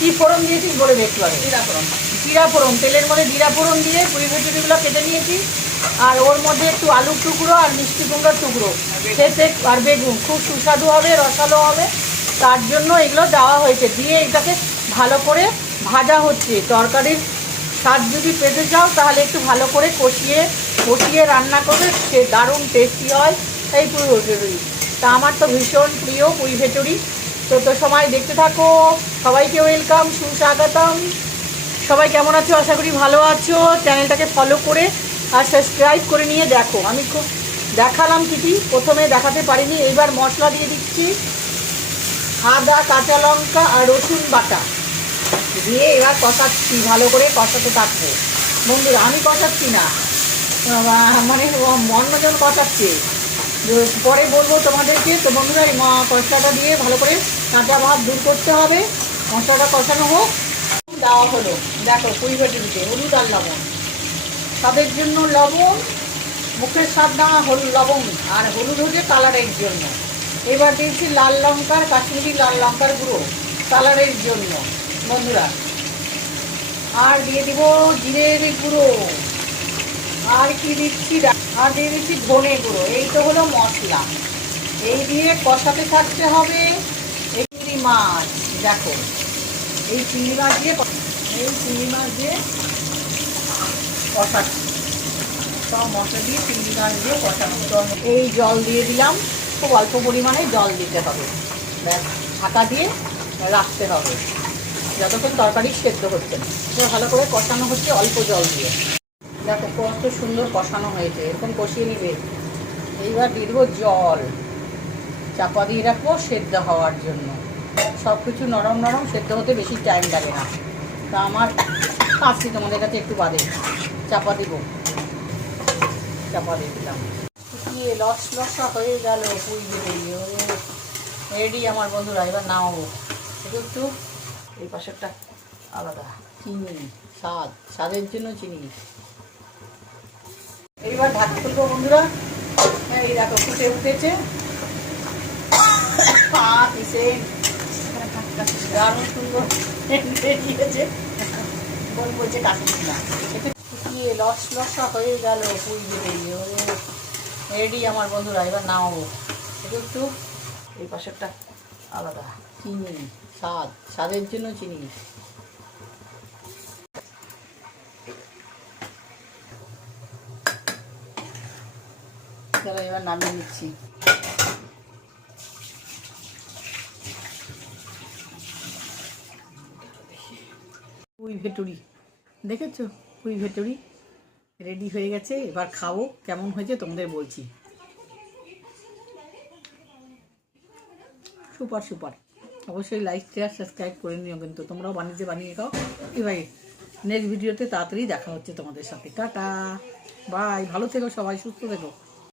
কি ফোড়ন দিয়েছিস বলে একটু আগে? জিরা ফোড়ন, তেলের মধ্যে জিরা ফোড়ন দিয়ে পুরি ভেটুরিগুলো কেটে নিয়েছি। আর ওর মধ্যে একটু আলুর টুকরো আর মিষ্টি কুমড়োর টুকরো খেতে আর বেগুন খুব সুস্বাদু হবে, রসালো হবে, তার জন্য এগুলো দেওয়া হয়েছে। দিয়ে এটাকে ভালো করে ভাজা হচ্ছে। তরকারির স্বাদ যদি পেতে চাও তাহলে একটু ভালো করে কষিয়ে রান্না করবে, সে দারুণ টেস্টি হয় এই পুরি ভেটুরি। তা আমার তো ভীষণ প্রিয় পুরি ভেটুরি। তো সময় দেখতে থাকো। সবাইকে ওয়েলকাম, সুস্বাগতম। সবাই কেমন আছো? আশা করি ভালো আছো। চ্যানেলটাকে ফলো করে আর সাবস্ক্রাইব করে নিয়ে দেখো। আমি খুব দেখালাম কি প্রথমে দেখাতে পারিনি। এইবার মশলা দিয়ে দিচ্ছি, আদা, কাঁচা লঙ্কা আর রসুন বাটা দিয়ে এবার কষাচ্ছি, ভালো করে কষাতে থাকবো। বন্ধুরা আমি কষাচ্ছি না, মানে অন্যজন কষাচ্ছে। পরে বলবো তোমাদেরকে। তো বন্ধুরা এই মশলাটা দিয়ে ভালো করে কাঁচা ভাত দূর করতে হবে। মশলাটা কষানো হোক। দেওয়া হলো, দেখো পুরি ভেটুরিতে হলুদ আর লবণ, স্বাদের জন্য লবণ, মুখের স্বাদ না লবণ, আর হলুদ হচ্ছে কালারের জন্য। এবার দিয়েছি লাল লঙ্কার, কাশ্মীরি লাল লঙ্কার গুঁড়ো কালারের জন্য বন্ধুরা। আর দিয়ে দিব জিরের গুঁড়ো, আর কি দিচ্ছি, আর দিয়ে দিচ্ছি ধনে গুঁড়ো। এই তো হলো মশলা। এই দিয়ে কষাতে থাকতে হবে। এই চিংড়ি মাছ, দেখো এই চিংড়ি মাছ দিয়ে কষাচ্ছি। সব মশলা দিয়ে চিংড়ি মাছ দিয়ে কষানো। এই জল দিয়ে দিলাম, খুব অল্প পরিমাণে জল দিতে হবে। ব্যাস, ঢাকা দিয়ে রাখতে হবে যতক্ষণ তরকারি সেদ্ধ হচ্ছে না। এটা ভালো করে কষানো হচ্ছে অল্প জল দিয়ে। দেখো কত সুন্দর কষানো হয়েছে, এরকম কষিয়ে নিবে। এইবার দিয়ে দেবো জল, চাপা দিয়ে রাখবো সেদ্ধ হওয়ার জন্য। সব কিছু নরম নরম সেদ্ধ হতে বেশি টাইম লাগে না। তা আমার আসছি তোমাদের কাছে একটু বাদে। চাপা দিব, চাপা দিয়ে দিলাম। শুকিয়ে লসা হয়ে গেল পুরি ভেটুরি রেডি আমার বন্ধুরা। এবার নামাবো। একটু এই পাশেরটা আলাদা, চিনি, স্বাদের জন্য চিনি। এইবার ভাত তুলবো বন্ধুরা। এই দেখো ফুটে উঠেছে, দারুণ সুন্দর দিয়েছে। বোন বলছে কাশিস না। শুকিয়ে লসা হয়ে গেল পুরি ভেটুরি রেডি আমার বন্ধুরা। এবার নামাবো। একটু এই পাশেরটা আলাদা, চিনি, স্বাদের জন্য চিনি। চলো এবার নামিয়ে নিচ্ছি। পুরি ভেটুরি দেখেছো? পুরি ভেটুরি রেডি হয়ে গেছে। এবার খাবো, কেমন হয়েছে তোমাদের বলছি। Super super. অবশ্যই লাইক, শেয়ার, সাবস্ক্রাইব করে নিও কিন্তু। তোমরাও বানিয়ে খাও। ভাই নেক্সট ভিডিওতে তাড়াতাড়ি দেখা হচ্ছে তোমাদের সাথে। টাটা বাই, ভালো থেকো সবাই, সুস্থ থেকো।